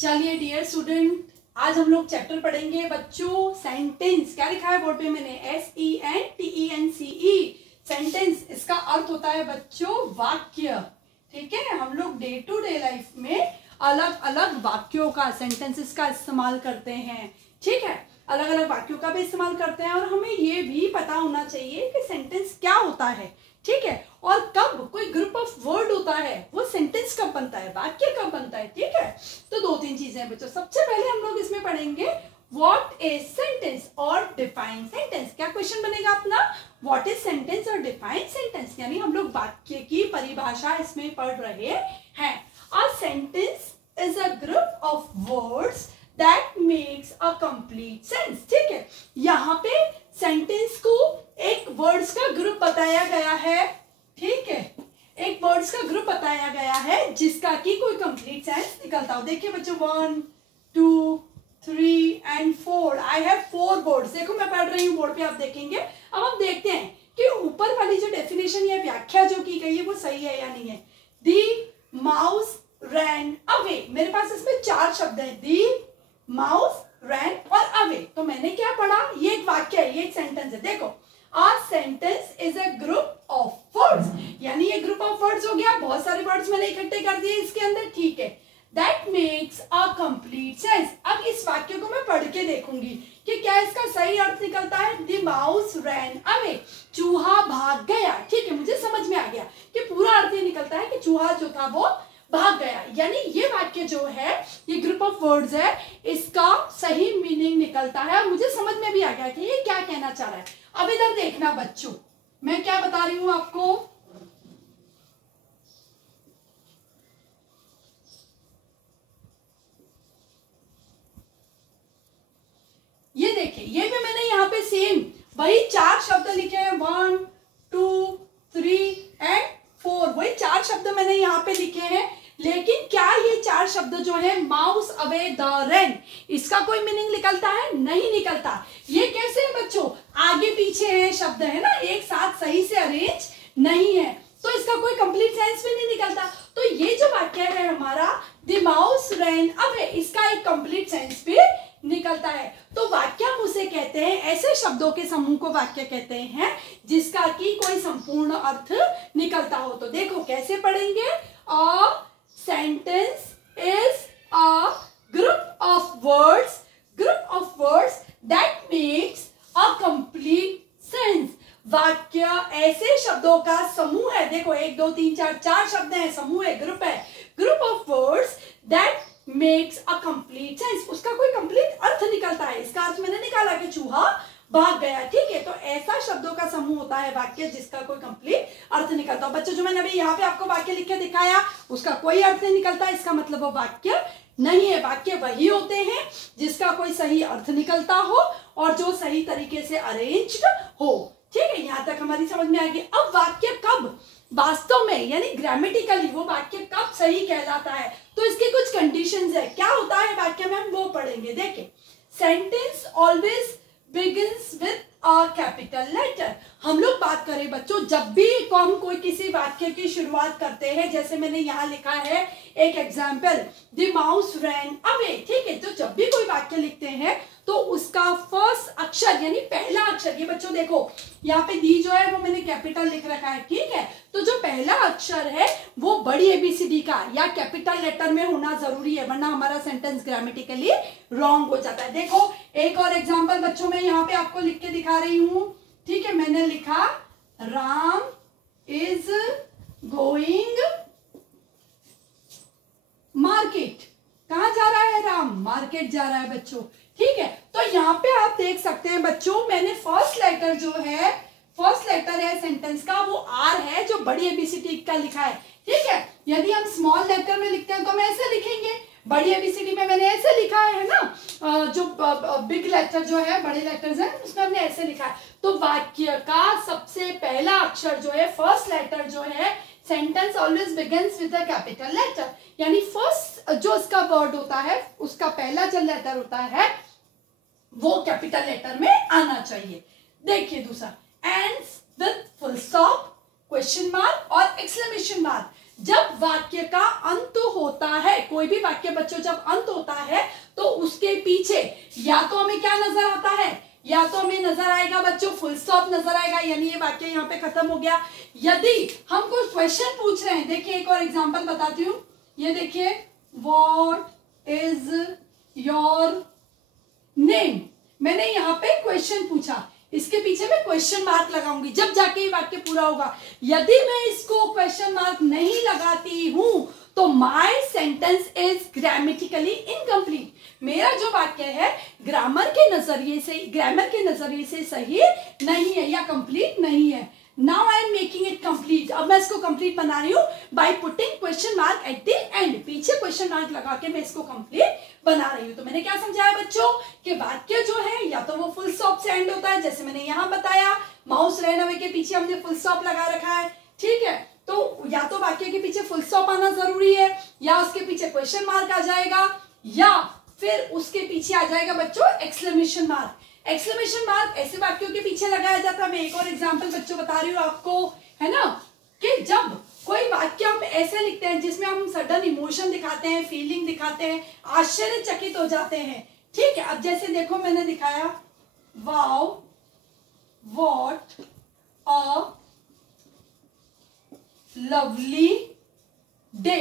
चलिए dear student, आज हम लोग चैप्टर पढ़ेंगे बच्चों सेंटेंस। क्या लिखा है बोर्ड पे मैंने? SENTENCE। सेंटेंस, इसका अर्थ होता है बच्चों वाक्य। ठीक है, हम लोग डे टू डे लाइफ में अलग अलग वाक्यों का, सेंटेंसेस का इस्तेमाल करते हैं। ठीक है, अलग अलग वाक्यों का भी इस्तेमाल करते हैं और हमें ये भी पता होना चाहिए कि सेंटेंस क्या होता है। ठीक है, और कब कोई ग्रुप ऑफ वर्ड होता है वो सेंटेंस कब बनता है, वाक्य कब बनता है। ठीक है, तो दो तीन चीजें बच्चों। सबसे पहले हम लोग इसमें पढ़ेंगे व्हाट इज सेंटेंस और डिफाइन सेंटेंस। क्या क्वेश्चन बनेगा अपना? व्हाट इज सेंटेंस और डिफाइन सेंटेंस, यानी हम लोग वाक्य की परिभाषा इसमें पढ़ रहे हैं। A sentence is a group of words that makes a complete sense. ठीक है, यहाँ पे सेंटेंस को एक वर्ड्स का ग्रुप बताया गया है। ठीक है, एक वर्ड्स का ग्रुप बताया गया है जिसका कि कोई कंप्लीट सेंस निकलता हो। देखिए बच्चों, 1 2 3 and 4। I have 4 words. देखो मैं पढ़ रही हूँ बोर्ड पे, आप देखेंगे। अब हम देखते हैं कि ऊपर वाली जो डेफिनेशन या व्याख्या जो की गई है वो सही है या नहीं है। दी माउस रैन अवे। मेरे पास इसमें 4 शब्द है, दी माउस रैन और अवे। तो मैंने क्या पढ़ा? ये एक वाक्य है, ये एक सेंटेंस है। देखो, a sentence is a group of words, यानी ये ग्रुप ऑफ वर्ड्स हो गया। बहुत सारे वर्ड्स मैंने इकट्ठे कर दिए इसके अंदर। ठीक है, that makes a complete sense. अब इस वाक्य को मैं पढ़ के देखूंगी कि क्या इसका सही अर्थ निकलता है। द माउस रैन अवे, चूहा भाग गया। ठीक है, मुझे समझ में आ गया कि पूरा अर्थ ये निकलता है कि चूहा जो था वो भाग गया। यानी ये वाक्य जो है, ये ग्रुप ऑफ वर्ड्स है, इसका सही मीनिंग निकलता है और मुझे समझ में भी आ गया कि ये क्या कहना चाह रहा है। अब इधर देखना बच्चों, मैं क्या बता रही हूं आपको। ये देखिए, ये भी मैंने यहाँ पे सेम वही 4 शब्द लिखे हैं, 1 2 3 and 4। वही 4 शब्द मैंने यहाँ पे लिखे हैं। लेकिन क्या ये 4 शब्द जो है माउस अवे द रैन, इसका कोई मीनिंग निकलता है? नहीं निकलता। ये कैसे है बच्चों? आगे पीछे है शब्द, है ना, एक साथ सही से अरेंज नहीं है, तो इसका कोई कंप्लीट सेंस भी नहीं निकलता। तो ये जो वाक्य है हमारा, द माउस रैन अवे, इसका एक कंप्लीट सेंस भी निकलता है। तो वाक्य हम उसे कहते हैं, ऐसे शब्दों के समूह को वाक्य कहते हैं जिसका कि कोई संपूर्ण अर्थ निकलता हो। तो देखो कैसे पढ़ेंगे। अ sentence is a group of words that makes a complete sense। वाक्य ऐसे शब्दों का समूह है। देखो 1 2 3 4 शब्द हैं, समूह है, ग्रुप है। Group of words that makes a complete sense, उसका कोई कंप्लीट अर्थ निकलता है। इसका अर्थ मैंने निकाला कि चूहा भाग गया। ठीक है, तो ऐसा शब्दों का समूह होता है वाक्य जिसका कोई कंप्लीट अर्थ निकलता हो। बच्चों, जो मैंने अभी यहाँ पे आपको वाक्य लिख के दिखाया उसका कोई अर्थ नहीं निकलता, इसका मतलब वो वाक्य नहीं है। वाक्य वही होते हैं जिसका कोई सही अर्थ निकलता हो और जो सही तरीके से अरेंज्ड हो। ठीक है, यहाँ तक हमारी समझ में आ गई। अब वाक्य कब वास्तव में, यानी ग्रामेटिकली वो वाक्य कब सही कहलाता है, तो इसकी कुछ कंडीशंस है। क्या होता है वाक्य में, हम वो पढ़ेंगे। देखिए, sentence always begins with a capital letter। हम लोग बात करें बच्चों, जब भी हम कोई किसी वाक्य की शुरुआत करते हैं, जैसे मैंने यहाँ लिखा है एक example, the mouse ran away. ठीक है, तो जब भी कोई वाक्य लिखते हैं तो उसका फर्स्ट अक्षर यानी पहला अक्षर, ये बच्चों देखो यहाँ पे दी जो है वो मैंने कैपिटल लिख रखा है। ठीक है, तो जो पहला अक्षर है वो बड़ी एबीसीडी का या कैपिटल लेटर में होना जरूरी है, वरना हमारा सेंटेंस ग्रामेटिकली रॉन्ग हो जाता है। देखो एक और एग्जांपल बच्चों मैं यहाँ पे आपको लिख के दिखा रही हूँ। ठीक है, मैंने लिखा राम इज गोइंग मार्केट। कहाँ जा रहा है राम? मार्केट जा रहा है बच्चों। ठीक है, तो यहाँ पे आप देख सकते हैं बच्चों, मैंने फर्स्ट लेटर जो है, फर्स्ट लेटर है सेंटेंस का वो आर है, जो बड़ी एबीसीडी का लिखा है। ठीक है, यदि हम स्मॉल लेटर में लिखते हैं तो हम ऐसे लिखेंगे। बड़ी एबीसीडी में मैंने ऐसे लिखा है ना, जो बिग लेटर जो है, बड़े लेटर्स हैं, उसमें हमने ऐसे लिखा है। तो वाक्य का सबसे पहला अक्षर जो है, फर्स्ट लेटर जो है, sentence always begins with a capital letter, यानी फर्स्ट जो इसका वर्ड होता है उसका पहला जो लेटर होता है वो कैपिटल लेटर में आना चाहिए। देखिए दूसरा, ends with full stop, question mark और एक्सक्लेमेशन मार्क। जब वाक्य का अंत होता है, कोई भी वाक्य बच्चों जब अंत होता है तो उसके पीछे या तो हमें क्या नजर आता है, या तो हमें नजर आएगा बच्चों फुल स्टॉप नजर आएगा, यानी ये वाक्य यहाँ पे खत्म हो गया। यदि हम कोई क्वेश्चन पूछ रहे हैं, देखिए एक और एग्जांपल बताती हूँ, ये देखिए व्हाट इज योर नेम, मैंने यहाँ पे क्वेश्चन पूछा, इसके पीछे मैं क्वेश्चन मार्क लगाऊंगी जब जाके ये वाक्य पूरा होगा। यदि मैं इसको क्वेश्चन मार्क नहीं लगाती हूं तो my sentence is grammatically incomplete, मेरा जो वाक्य है ग्रामर के नजरिए से सही नहीं है या कंप्लीट नहीं है। Now I am making it complete, अब मैं इसको कंप्लीट बना रही हूं by putting question mark at the end, पीछे क्वेश्चन मार्क लगा के मैं इसको कंप्लीट बना रही हूं। तो मैंने क्या समझाया बच्चों कि वाक्य जो है या तो वो फुल स्टॉप से एंड होता है, जैसे मैंने यहां बताया माउस रन अवे के पीछे हमने फुल स्टॉप लगा रखा है, ठीक है, तो या तो वाक्य के पीछे फुल स्टॉप आना जरूरी है, या उसके पीछे क्वेश्चन मार्क आ जाएगा, या फिर उसके पीछे आ जाएगा बच्चों एक्सक्लेमेशन मार्क। एक्सक्लेमेशन मार्क ऐसे वाक्यों के पीछे लगाया जाता है, मैं एक और एग्जांपल बच्चों बता रही हूँ आपको, है ना, कि जब कोई वाक्य हम ऐसे लिखते हैं जिसमें हम सडन इमोशन दिखाते हैं, फीलिंग दिखाते हैं, आश्चर्यचकित हो जाते हैं, ठीक है। अब जैसे देखो मैंने दिखाया wow what a lovely day,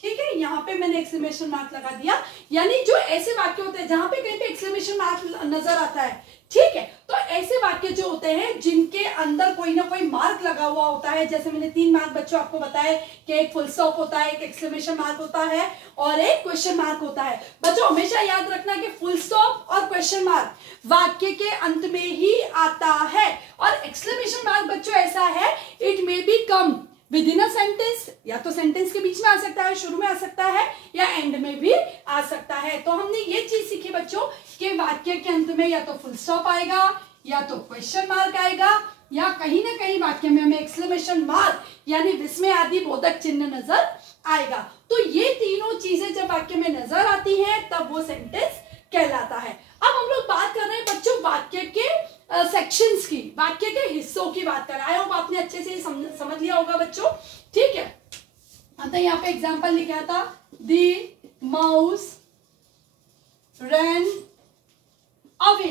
ठीक है, यहाँ पे मैंने एक्सक्लेमेशन मार्क लगा दिया, यानी जो ऐसे वाक्य होते हैं जहां पे कहीं पे एक्सक्लेमेशन मार्क नजर आता है, ठीक है, तो ऐसे वाक्य जो होते हैं जिनके अंदर कोई ना कोई मार्क लगा हुआ होता है, जैसे मैंने 3 मार्क बच्चों आपको बताए कि एक फुल स्टॉप होता है, एक एक्सक्लेमेशन मार्क होता है और एक क्वेश्चन मार्क होता है। बच्चों हमेशा याद रखना कि फुल स्टॉप और क्वेश्चन मार्क वाक्य के अंत में ही आता है, और एक्सक्लेमेशन मार्क बच्चों ऐसा है it may be come with in a sentence, या तो सेंटेंस के बीच में आ सकता है, शुरू में आ सकता है, या एंड में भी आ सकता है। तो हमने ये चीज सीखी बच्चों कि वाक्य के अंत में या तो फुल स्टॉप आएगा, या तो क्वेश्चन मार्क आएगा, या कहीं ना कहीं वाक्य में हमें एक्सक्लेमेशन मार्क यानी विस्मय आदि बोधक चिन्ह नजर आएगा। तो ये तीनों चीजें जब वाक्य में नजर आती हैं तब वो सेंटेंस कहलाता है। अब हम लोग बात कर रहे हैं बच्चों वाक्य के सेक्शंस की, वाक्य के हिस्सों की बात कर रहे हैं, आपने अच्छे से समझ लिया होगा बच्चों, ठीक है। तो यहाँ पे एग्जांपल लिखा था द माउस रैन अवे,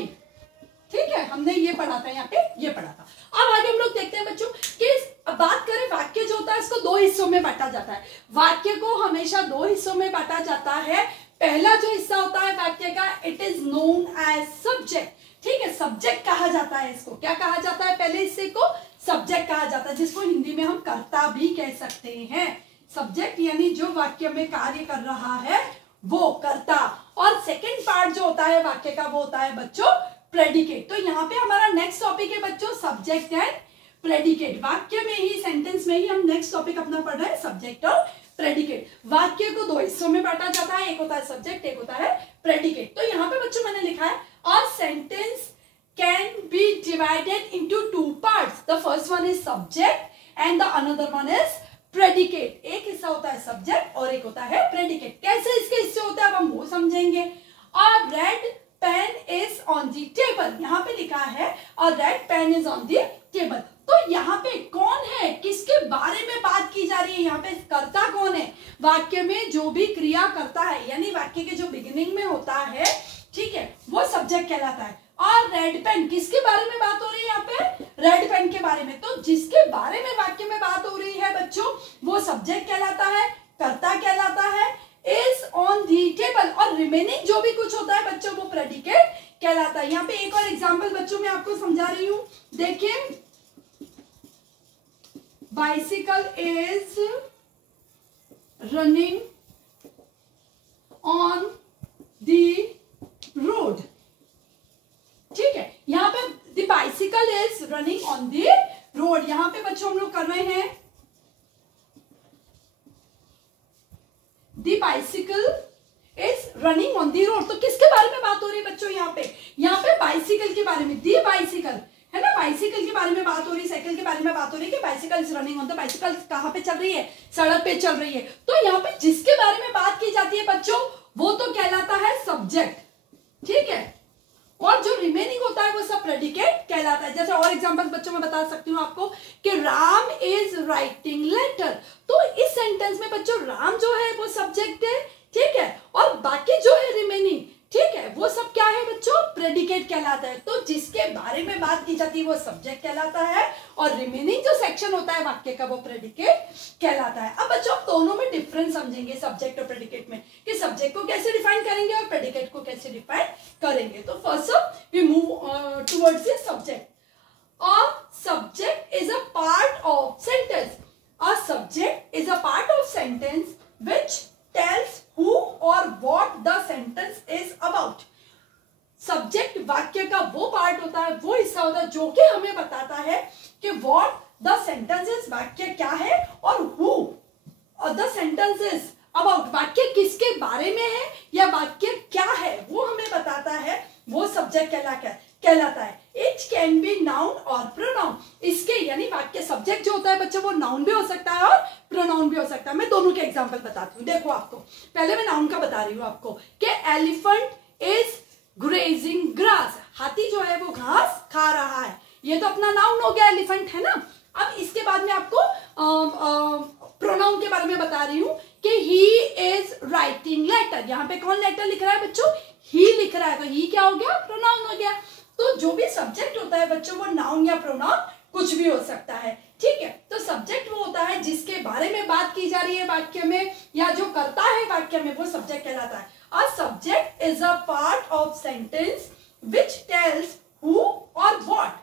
ठीक है, हमने ये पढ़ा था, यहाँ पे ये पढ़ा था। अब आगे हम लोग देखते हैं बच्चों कि बात करें वाक्य जो होता है इसको 2 हिस्सों में बांटा जाता है। वाक्य को हमेशा 2 हिस्सों में बांटा जाता है। पहला जो हिस्सा होता है वाक्य का it is known as subject, ठीक है, सब्जेक्ट कहा जाता है इसको, क्या कहा जाता है, पहले हिस्से को सब्जेक्ट कहा जाता है, जिसको हिंदी में हम कर्ता भी कह सकते हैं। सब्जेक्ट यानी जो वाक्य में कार्य कर रहा है वो कर्ता, और सेकंड पार्ट जो होता है वाक्य का वो होता है बच्चों प्रेडिकेट। तो यहाँ पे हमारा नेक्स्ट टॉपिक है बच्चों सब्जेक्ट एंड प्रेडिकेट। वाक्य में ही, सेंटेंस में ही हम नेक्स्ट टॉपिक अपना पढ़ रहे हैं सब्जेक्ट और प्रेडिकेट। वाक्य को 2 हिस्सों में बांटा जाता है, एक होता है सब्जेक्ट, एक होता है प्रेडिकेट। तो यहाँ पे बच्चों मैंने लिखा है a sentence can be divided into 2 parts. The first one is subject and the another one is predicate. एक हिस्सा होता है सब्जेक्ट और एक होता है प्रेडिकेट। कैसे इसके हिस्से होते हैं अब हम वो समझेंगे। A red pen is on the table, यहाँ पे लिखा है a red pen is on the table। तो यहाँ पे कौन है, किसके बारे में बात की जा रही है, यहाँ पे कर्ता कौन है, वाक्य में जो भी क्रिया करता है यानी वाक्य के जो बिगिनिंग में होता है, ठीक है, वो सब्जेक्ट कहलाता है। और रेड पेन किसके बारे में बात हो रही है, यहाँ पे रेड पेन के बारे में। तो जिसके बारे में वाक्य में बात हो रही है बच्चों वो सब्जेक्ट कहलाता है, कर्ता कहलाता है, इज ऑन दी टेबल, और रिमेनिंग जो भी कुछ होता है बच्चों वो प्रेडिकेट कहलाता है। यहाँ पे एक और एग्जाम्पल बच्चों मैं आपको समझा रही हूँ, देखिए bicycle is running on the road, ठीक है, यहाँ पे the bicycle is running on the road. यहाँ पे बच्चों हम लोग कर रहे हैं the bicycle is running on the road. तो किसके बारे में बात हो रही है बच्चों, यहाँ पे बाइसिकल के बारे में, दी बाइसिकल है ना, बाइसिकल के बारे में बात हो रही है, साइकिल के बारे में बात हो रही है कि bicycle is running on the, bicycle कहाँ पे चल रही है, सड़क पे चल रही है। तो यहाँ पे जिसके बारे में बात की जाती है बच्चों वो तो कहलाता है सब्जेक्ट, ठीक है, और जो रिमेनिंग होता है वो सब प्रेडिकेट कहलाता है। जैसे और एग्जांपल्स बच्चों में बता सकती हूँ आपको कि राम इज राइटिंग लेटर, तो इस सेंटेंस में बच्चों राम जो है वो सब्जेक्ट है, ठीक है, और बाकी जो है रिमेनिंग, ठीक है, वो सब क्या है बच्चों, प्रेडिकेट कहलाता है। तो जिसके बारे में बात की जाती है वो सब्जेक्ट कहलाता है और रिमेनिंग जो सेक्शन होता है वाक्य का वो प्रेडिकेट कहलाता है। अब बच्चों दोनों में डिफरेंस समझेंगे सब्जेक्ट और प्रेडिकेट में, कि सब्जेक्ट को कैसे डिफाइन करेंगे और प्रेडिकेट को कैसे डिफाइन करेंगे। तो first we move towards the subject. A subject is a part of sentence. A subject is a part of sentence which tells who or what the sentence is about। Subject वाक्य का वो part होता है, वो हिस्सा होता है जो कि हमें बताता है कि what the sentence is, वाक्य क्या है, और who or the sentence is about, वाक्य किसके बारे में है या वाक्य क्या है वो हमें बताता है, वो सब्जेक्ट कहलाता है। इट कैन बी नाउन और प्रोनाउन। इसके यानी वाक्य सब्जेक्ट जो होता है बच्चों वो नाउन भी हो सकता है और प्रोनाउन भी हो सकता है। मैं दोनों के एग्जांपल बताती हूँ। देखो आपको पहले मैं नाउन का बता रही हूँ आपको कि एलिफेंट इज ग्रेजिंग ग्रास, हाथी जो है वो घास खा रहा है, ये तो अपना नाउन हो गया एलिफेंट, है ना। अब इसके बाद में आपको प्रोनाउन के बारे में बता रही हूँ कि ही इज राइटिंग लेटर। यहाँ पे कौन लेटर लिख रहा है बच्चों, ही लिख रहा है, तो ही क्या हो गया, प्रोनाउन हो गया। तो जो भी सब्जेक्ट होता है बच्चों वो नाउन या प्रोनाउन कुछ भी हो सकता है, ठीक है। तो सब्जेक्ट वो होता है जिसके बारे में बात की जा रही है वाक्य में या जो करता है वाक्य में, वो सब्जेक्ट कहलाता है। A subject is a part of sentence which tells who और व्हाट,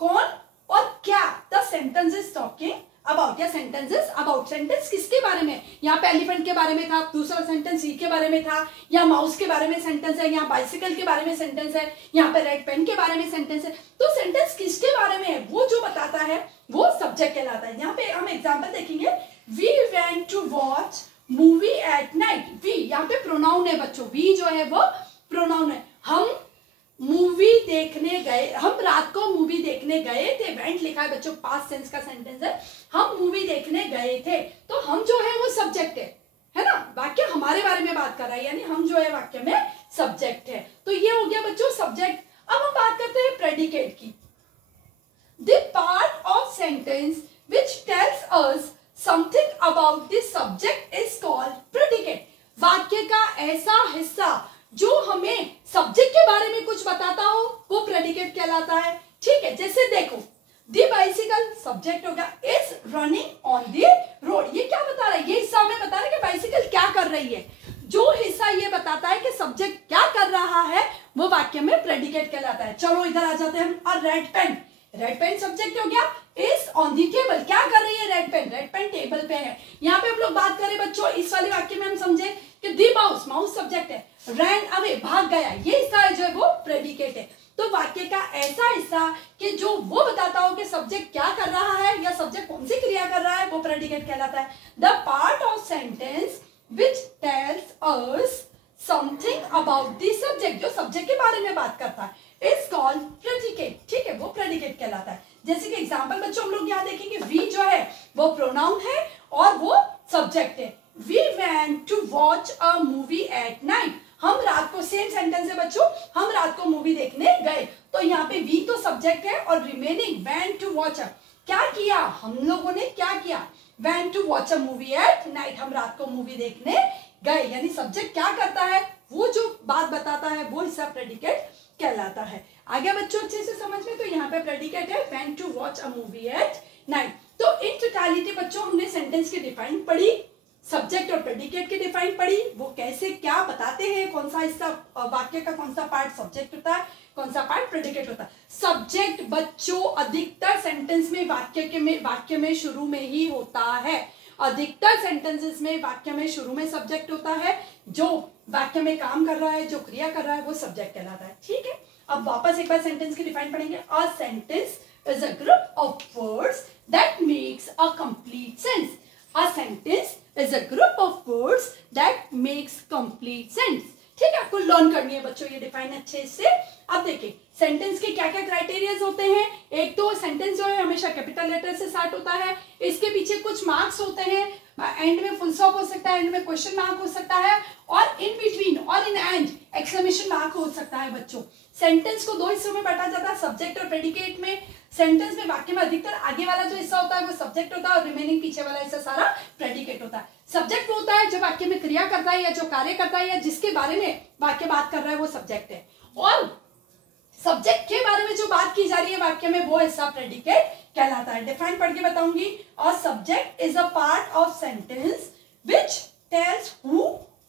कौन और क्या the sentence is talking about, या सेंटेंसेस अबाउट। सेंटेंस किसके बारे में, यहाँ पे एलिफेंट के बारे में था, दूसरा सेंटेंस ही के बारे में था, या माउस के बारे में सेंटेंस है, यहाँ बाइसिकल के बारे में सेंटेंस है, यहाँ पे रेड पेन के बारे में सेंटेंस है। तो सेंटेंस किसके बारे में है वो जो बताता है वो सब्जेक्ट कहलाता है। यहाँ पे हम एग्जाम्पल देखेंगे, we went to watch movie at night. We यहाँ पे प्रोनाउन है बच्चों, वी जो है वो प्रोनाउन है। हम मूवी देखने गए, हम रात को मूवी देखने गए थे। वेंट लिखा है बच्चों, पास्ट टेंस का सेंटेंस है, हम मूवी देखने गए थे। तो हम जो है वो सब्जेक्ट है ना, वाक्य हमारे बारे में बात कर रहा है, यानी हम जो है वाक्य में सब्जेक्ट है। तो ये हो गया बच्चों सब्जेक्ट। अब हम बात करते हैं प्रेडिकेट की। The part of sentence which tells us something about the subject is called predicate. वाक्य का ऐसा हिस्सा जो हमें सब्जेक्ट के बारे में कुछ बताता हो वो प्रेडिकेट कहलाता है, ठीक है। जैसे देखो, द बाइसिकल सब्जेक्ट हो गया, is running on the road. ये क्या बता रहा है, ये हिस्सा हमें बता रहा है कि बाइसिकल क्या कर रही है। जो हिस्सा ये बताता है कि सब्जेक्ट क्या कर रहा है वो वाक्य में प्रेडिकेट कहलाता है। चलो इधर आ जाते हैं हम। Red pen, red pen subject हो गया, इज ऑन दी टेबल, क्या कर रही है red pen, red pen table पे है। यहाँ पे हम लोग बात करें बच्चों, इस वाले वाक्य में हम समझे कि दी माउस, माउस सब्जेक्ट है, रैन अवे भाग गया, ये हिस्सा है जो है वो प्रेडिकेट है। तो वाक्य का ऐसा हिस्सा कि जो वो बताता हो कि सब्जेक्ट क्या कर रहा है या सब्जेक्ट कौन सी क्रिया कर रहा है वो प्रेडिकेट कहलाता है। The part of sentence which tells us something about the subject, जो सब्जेक्ट के बारे में बात करता है इज कॉल्ड प्रेडिकेट, ठीक है, वो प्रेडिकेट कहलाता है। जैसे कि एग्जांपल बच्चों हम लोग यहाँ देखेंगे, वी जो है वो प्रोनाउन है और वो सब्जेक्ट है। We went to watch a movie at night, हम रात को, सेम सेंटेंस है बच्चों, हम रात को मूवी देखने गए। तो यहाँ पे वी तो सब्जेक्ट है और रिमेनिंग वेंट टू वॉच, क्या किया हम लोगों ने, क्या किया, went to watch a movie at night, हम रात को मूवी देखने गए। यानी सब्जेक्ट क्या करता है वो जो बात बताता है वो हिस्सा प्रेडिकेट कहलाता है। आगे बच्चों अच्छे से समझ में, तो यहाँ पे प्रेडिकेट है went to watch a movie at night. तो इन टोटलिटी बच्चों हमने सेंटेंस की डिफाइन पढ़ी, सब्जेक्ट और प्रेडिकेट की डिफाइन पढ़ी, वो कैसे क्या बताते हैं, कौन सा हिस्सा वाक्य का कौन सा पार्ट सब्जेक्ट होता है, कौन सा पार्ट प्रेडिकेट होता है। सब्जेक्ट बच्चों अधिकतर सेंटेंस में वाक्य में शुरू में ही होता है। अधिकतर सेंटेंसेस में वाक्य में शुरू में सब्जेक्ट होता है, जो वाक्य में काम कर रहा है, जो क्रिया कर रहा है वो सब्जेक्ट कहलाता है, ठीक है। अब वापस एक बार सेंटेंस की डिफाइन पढ़ेंगे। A sentence is a group of words that makes a complete sense. A sentence is a group of words that makes complete sense. ठीक है, आपको लर्न करनी है बच्चों ये डिफाइन अच्छे से। अब देखिए सेंटेंस के क्या क्या क्राइटेरियाज होते हैं। एक तो सेंटेंस जो है हमेशा कैपिटल लेटर से स्टार्ट होता है, इसके पीछे कुछ मार्क्स होते हैं, एंड में फुल स्टॉप हो सकता है, एंड में क्वेश्चन मार्क हो सकता है, और इन बिटवीन और इन एंड एक्सक्लेमेशन मार्क हो सकता है बच्चों। सेंटेंस को दो हिस्सों में बांटा जाता है, सब्जेक्ट और प्रेडिकेट में। सेंटेंस में वाक्य में अधिकतर आगे वाला जो हिस्सा होता है वो सब्जेक्ट होता है और रिमेनिंग पीछे वाला हिस्सा सारा प्रेडिकेट होता है। सब्जेक्ट वो होता है जो वाक्य में क्रिया करता है या जो कार्य करता है या जिसके बारे में वाक्य बात कर रहा है वो सब्जेक्ट है, और सब्जेक्ट के बारे में जो बात की जा रही है वाक्य में वो हिस्सा प्रेडिकेट कहलाता है। डिफाइन पढ़ के बताऊंगी। और subject is a part of sentence which tells who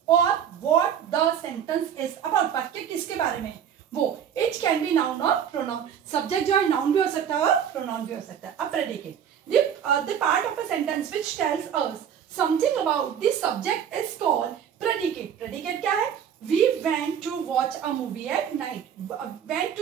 और what the sentence is about. वाक्य किसके बारे में वो। इट कैन बी नाउन और प्रोनाउन। सब्जेक्ट जो है नाउन भी हो सकता है और प्रोनाउन भी हो सकता है। अब predicate the part of a sentence which tells us something about the subject is called predicate. Predicate क्या है। We went to watch a movie at night. Went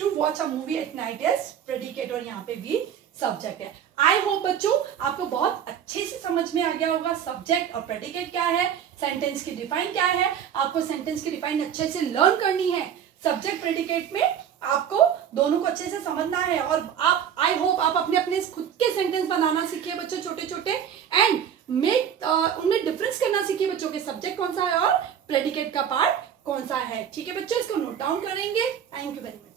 to watch a movie at night is predicate और यहाँ पे भी subject है। I hope बच्चों आपको बहुत अच्छे से समझ में आ गया होगा सब्जेक्ट और प्रेडिकेट क्या है, सेंटेंस की डिफाइन क्या है। आपको सेंटेंस की डिफाइन अच्छे से लर्न करनी है। सब्जेक्ट प्रेडिकेट में आपको दोनों को अच्छे से समझना है, और आप आई होप आप अपने अपने खुद के सेंटेंस बनाना सीखिए बच्चों छोटे छोटे, एंड उनमें डिफरेंस करना सीखिए बच्चों के सब्जेक्ट कौन सा है और प्रेडिकेट का पार्ट कौन सा है। ठीक है बच्चों, इसको नोट डाउन करेंगे। Thank you very much.